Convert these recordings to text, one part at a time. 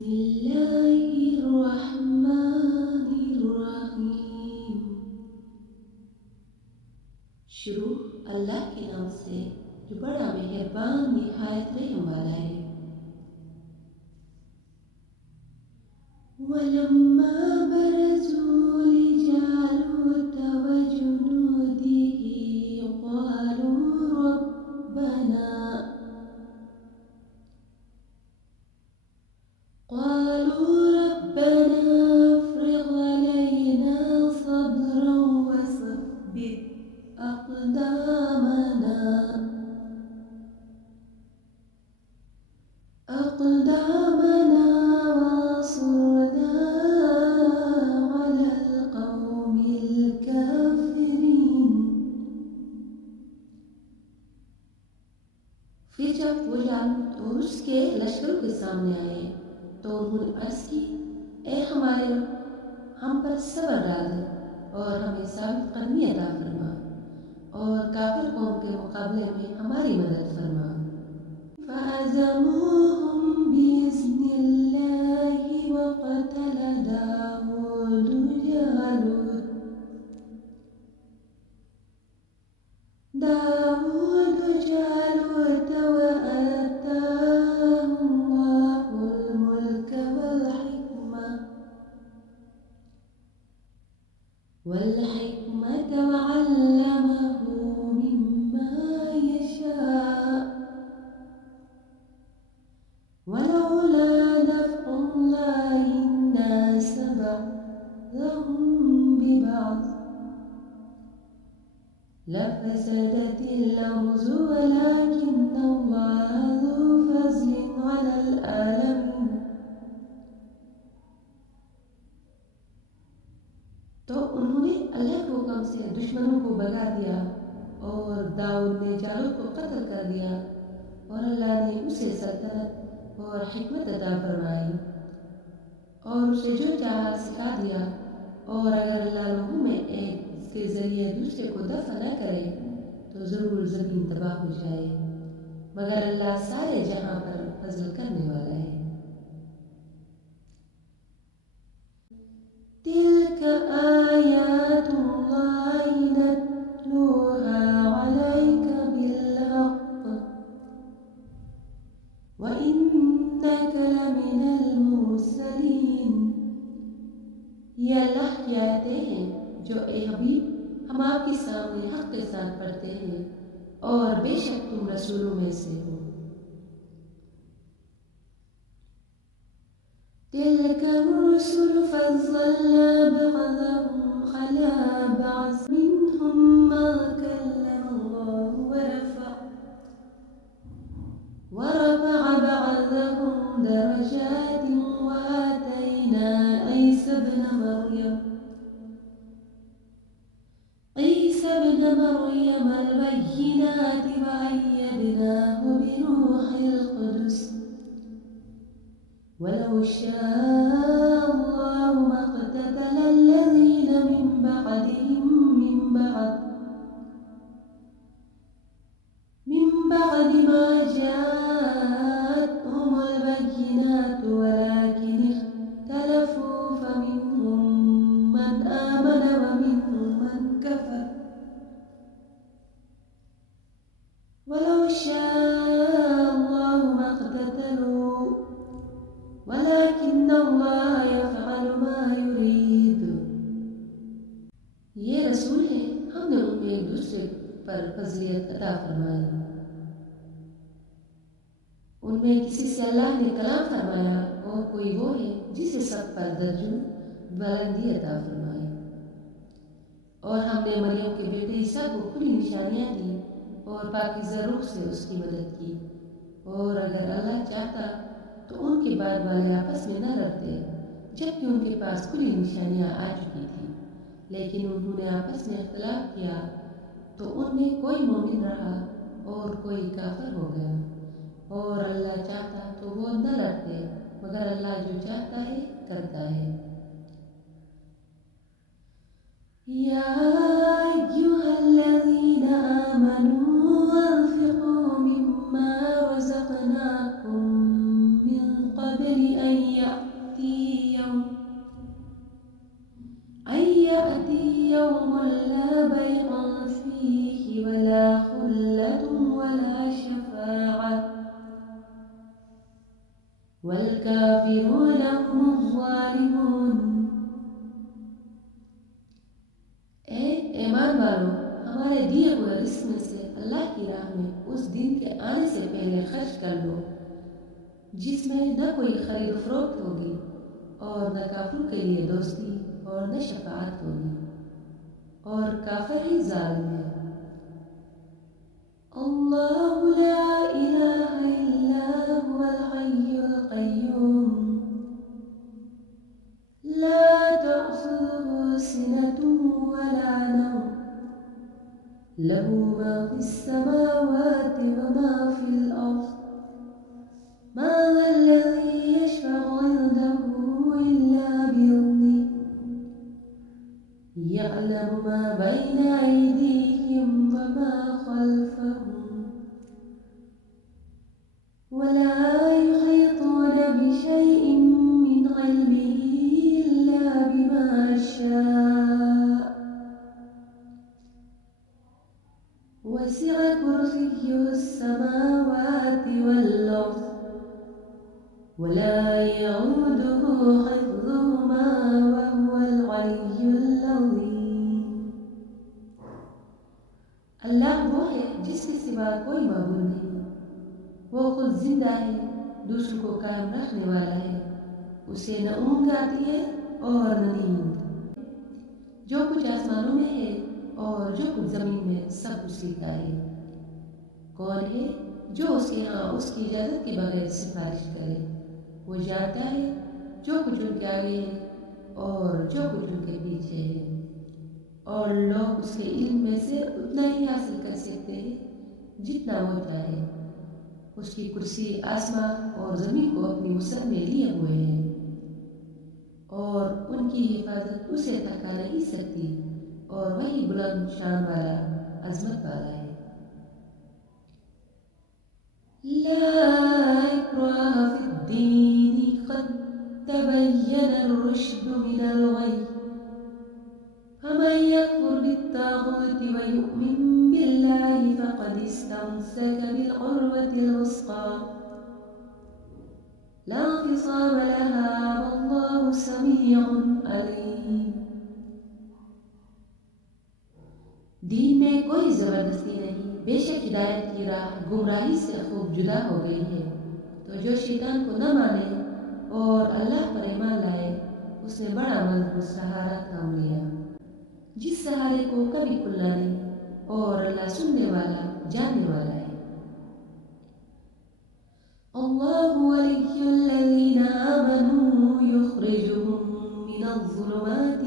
बिस्मिल्लाहिर्रहमानिर्रहीम। शुरू अल्लाह के नाम से जो बड़ा मेहरबान निहायत रहम वाला है। वलम्मा बरज़ू लिजालूत वजुनूदिही क़ालू रब्बना अफ़्रिग़ अलैना सब्रन वसब्बित अक़दामना वंसुरना अलल क़ौमिल काफ़िरीन। फिर जब वो जालूत और उसके लश्करों के सामने आए तो उन्होंने अर्ज़ की, ए हमारे रब, हम पर सब्र डाल दे और हमें साबित कदमी अता फरमा और काफिर कौम के मुकाबले में हमारी मदद फरमा। फ़अज़मूहुम बिइज़्निल्लाहि वक़तल दाऊद जालूत वआताहु अल्लाहुल मुल्क वल्हिकमत वअल्लमहु मिम्मा यशाअ वलौला दफ़्उल्लाहि अन्नास बअदहुम बिबअद लफ़सदतिल अर्ज़ वलाकिन्नल्लाह ज़ू फ़ज़लिन अलल आलमीन। तो उन्होंने अल्लाह के हुक्म से दुश्मनों को भगा दिया और दाऊद ने जालूत को कत्ल कर दिया और अल्लाह ने उसे सल्तनत और हिकमत अता फरमाई और उसे जो चाहा सिखा दिया। और अगर अल्लाह लोगों में एक इसके ज़रिए दूसरे को दफा न करे तो ज़रूर ज़मीन तबाह हो जाए, मगर अल्लाह सारे जहां पर फजल करने वाला है। तिल्क आयातुल्लाहि नत्लूहा अलैका बिल्हक़्क़ व इन्नका लमिनल मुरसलीन। ये अल्लाह की आयतें हैं जो ए हबीब हम आपके सामने हक़ के साथ पढ़ते हैं और बेशक तुम रसूलों में से हो। तिल्क रुसुल फ़ज़्ज़लना बअदहुम अला बअद मिनहुम मन कल्लमल्लाहु वरफ़अ बअदहुम दरजातिन वआतैना ईसा इब्न मर्यम अल-बय्यिनाति वअय्यदनाहु बिरूहिल क़ुदुस वलौ शाअल्लाहु मक़्ततल अल्लज़ीन मिन बअदिहिम मिन बअद मा जाअतहुमुल बय्यिनातु वलाकिन इख्तलफ़ू फमिनहुम मन आमन वमिनहुम मन कफ़र वलौ शाअल्लाहु मक़्ततलू वलाकिन्नल्लाह यफ़अलु मा युरीद। ये रसूल हैं, हमने उनमें एक दूसरे पर फज़लियत अता फरमाई। उनमें किसी से अल्लाह ने कलाम फरमाया और कोई वो है जिसे सब पर दर्जों बुलंदी अता फरमाई। और हमने मरियम के बेटे ईसा को खुली निशानियाँ दी और पाकीज़ा रूह से उसकी मदद की। और अगर अल्लाह चाहता तो उनके बाद वाले आपस में न लड़ते, जबकि उनके पास खुली निशानियाँ आ चुकी थी, लेकिन उन्होंने आपस में इख्तिलाफ किया तो उनमें कोई मोमिन रहा और कोई काफिर हो गया। और अल्लाह चाहता तो वो न लड़ते, मगर अल्लाह जो चाहता है करता है। या अय्युहल्लज़ीना आमनू अन्फ़िक़ू मिम्मा रज़क़नाकुम मिन क़ब्ल अन يوم لا بيع فيه ولا خلة ولا شفاعة والكافرون هم الظالمون۔ اے ایمان والو، ہمارے دیے ہوئے رزق میں سے اللہ کی راہ میں اس دن کے آنے سے پہلے خرچ کر لو جس میں نہ کوئی خرید و فروخت ہوگی اور نہ کافروں کے لیے دوستی اور نہ شفاعت ہوگی، اور کافر ہی ظالم ہے۔ اللہ لا الہ الا هو الحی القیوم لا تأخذه سنة ولا نوم له ما في السماوات وما في الأرض ما ذا الذي يشفع عنده إلا بإذنه يعلم ما بين أيديهم وما خلفهم ولا يحيطون بشيء من علمه إلا بما شاء وسع كرسيه السماوات والأرض ولا يعوده حفظهما وهو العلي العظيم۔ اللہ وہ ہے جس کے سوا کوئی معبود نہیں، وہ خود زندہ ہے، دوسروں کو قائم رکھنے والا ہے، اسے نہ اونگ آتی ہے اور نہ نیند۔ جو کچھ آسمانوں میں ہے اور جو کچھ زمین میں سب اسی کا ہے۔ کون ہے جو اس کے ہاں اس کی اجازت کے بغیر سفارش کرے؟ وہ جانتا ہے جو کچھ ان کے آگے ہے اور جو کچھ ان کے پیچھے ہے، اور لوگ اس کے علم میں سے اتنا ہی حاصل کر سکتے ہیں جتنا وہ چاہے۔ اس کی کرسی آسمان اور زمین کو اپنی وسعت میں لیے ہوئے ہے، اور ان کی حفاظت اسے تھکا نہیں سکتی، اور وہی بلند شان والا، عظمت والا ہے۔ لا اکراہ فی الدین قد تبین الرشد من الغی فمن یکفر بالطاغوت ویؤمن باللہ فقد استمسک بالعروة الوثقی لا انفصام لها واللہ سمیع علیم۔ دین میں کوئی زبردستی نہیں، بے شک ہدایت کی راہ گمراہی سے خوب جدا ہو گئی ہے، تو جو شیطان کو نہ مانے اور اللہ پر ایمان لائے اس نے بڑا مضبوط سہارا تھام لیا، جس سہارے کو کبھی کھلنا نہیں، اور اللہ سننے والا جاننے والا ہے۔ اللہ ولی الذین آمنوا یخرجهم من الظلمات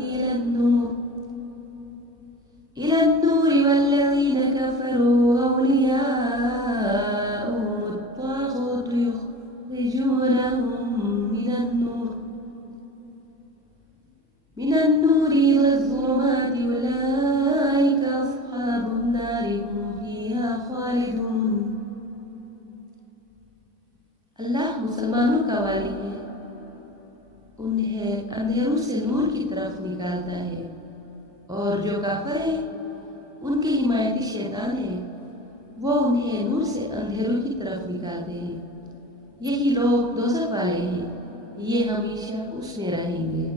إلى النور والذين كفروا أولياؤهم الطاغوت يخرجونهم من النور إلى الظلمات أولئك أصحاب النار هم فيها خالدون۔ اللہ مسلمانوں کا والی ہے، انہیں اندھیروں سے نور کی طرف نکالتا ہے، اور جو کافر ہیں ان کے حمایتی شیطان ہیں، وہ انہیں نور سے اندھیروں کی طرف نکالتے ہیں۔ یہی لوگ دوزخ والے ہیں، یہ ہمیشہ اس میں رہیں گے۔